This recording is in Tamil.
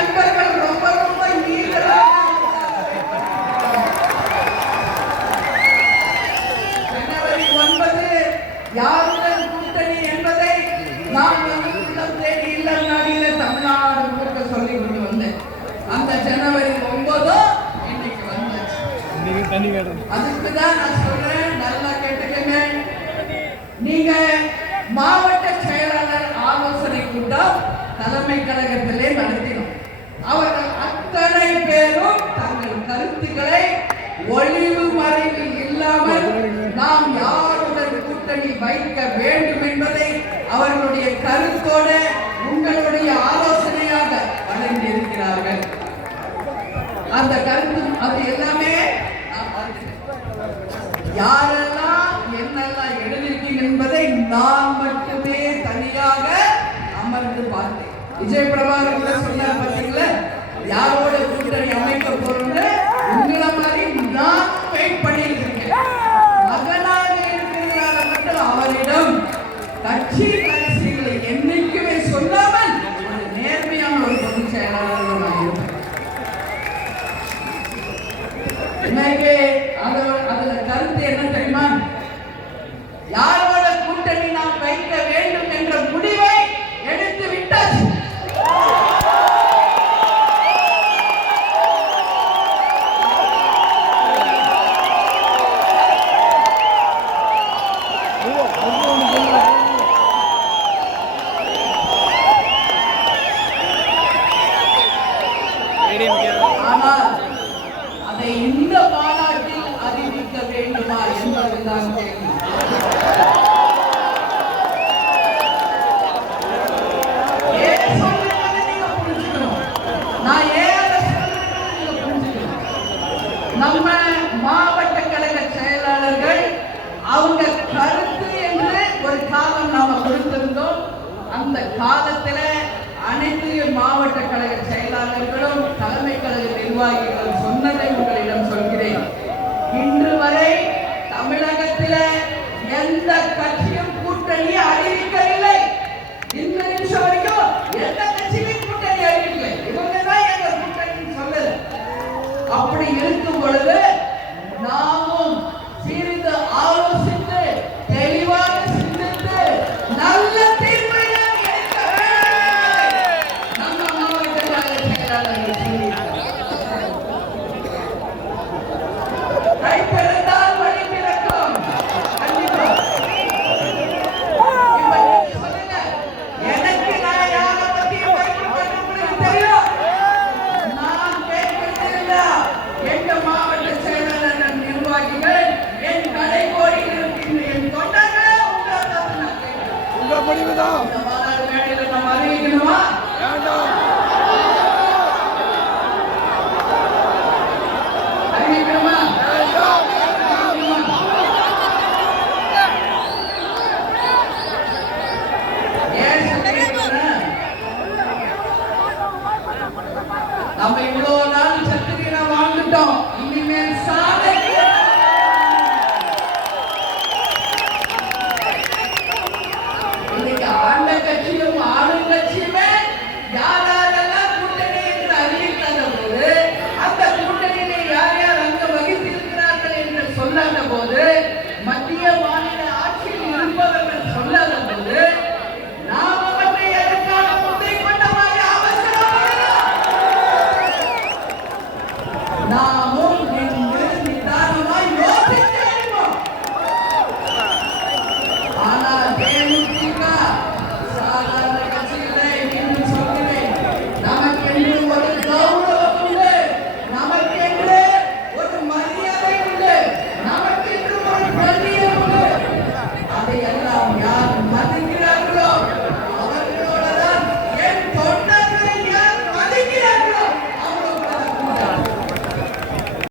நண்பர்கள் ரொம்ப ரொம்ப ஜனவரி 9 யாருடன் கூட்டணி என்பதை நான் இல்லம் தேடி இல்லம் நாடியில தமிழ்நாடு முழுக்க சொல்லி கொண்டு வந்தேன். அந்த ஜனவரி 9 இன்னைக்கு வந்தாச்சு. அதுக்குதான் நான் சொல்றேன், நல்லா கேட்டுக்கங்க. நீங்க மாவட்ட செயலாளர் ஆலோசனை கூட்டம் தலைமை கழகத்திலே நடத்தினோம். அவர்கள் அத்தனை பேரும் தங்கள் கருத்துக்களை ஒளிவு மறைவு இல்லாமல் நாம் யாருடன் கூட்டணி வைக்க வேண்டும் என்பதை அவர்களுடைய கருத்தோடு உங்களுடைய ஆலோசனையாக வழங்கியிருக்கிறார்கள். அந்த கருத்து அது எல்லாமே யாரெல்லாம் என்னெல்லாம் எழுதியிருக்கீங்க என்பதை நான் மட்டுமே தனியாக அமர்ந்து பார்த்தேன். விஜய் பிரபாகர் கூட சொன்னார் பார்த்தீங்களா, யாரோட கூட்டணி அமைக்க போறோம்னு உங்களை மாதிரி நான் வெயிட் பண்ணியிருக்கேன். மகனாக இருக்கிறார மட்டும் அவரிடம் கட்சி அரசியலை என்னைக்குமே சொல்லாமல் ஒரு நேர்மையான ஒரு பொதுச் செயலாளர் நான் இருப்பேன். இன்னைக்கு அதுல கருத்து என்ன தெரியுமா, யாரோட கூட்டணி நாம் வைக்க வேண்டும் என்ற முடிவை எடுத்து விட்டாச்சு. ஆனால் அதை இந்த மாநாட்டில் அறிவிக்க வேண்டுமா என்பதுதான் கேள்வி. நம்ம மாவட்ட கழக செயலாளர்கள் அவங்க கருத்து என்று ஒரு காலம் நாம கொடுத்திருந்தோம். அந்த காலத்துல அனைத்து மாவட்ட கழக செயலாளர்களும் தலைமை கழக நிர்வாகிகள் சொன்னதை உங்களிடம் சொல்கிறேன். இன்று வரை தமிழகத்தில எந்த கட்சியும் கூட்டணி அறிவிக்கவில்லை. இந்த நிமிஷம் வரைக்கும் எந்த கட்சியும் கூட்டணி அறிவிக்கலை. இவங்கதான் எங்க கூட்டணி சொல்லல. அப்படி இருக்கும் பொழுது நாமும் சிறிது ஆலோசித்து தெளிவாக சிந்தித்து நல்ல தீர்ப்பை எடுக்க வேண்டும். நம்ம மாவட்ட கழக செயலாளர்கள் கைப்பிறந்தால் வழி பிறக்கும். கண்டிப்பா இப்ப நீங்க சொல்லுங்க, எனக்கு நான் யாரை பத்தியும் உங்களுக்கு தெரியும். நான் கேட்கிறதில்ல, எங்க மாவட்ட செயலாளர் நிர்வாகிகள் என் கடை கோடிகள் என் தொண்டர்களே உங்களை பார்த்து நான் கேட்கிறேன். உங்க முடிவுதான். இந்த மாநாடு மேடையில் நம்ம அறிவிக்கணுமா வேண்டாம்? அறிவிக்கணுமா? நம்ம இவ்வளவு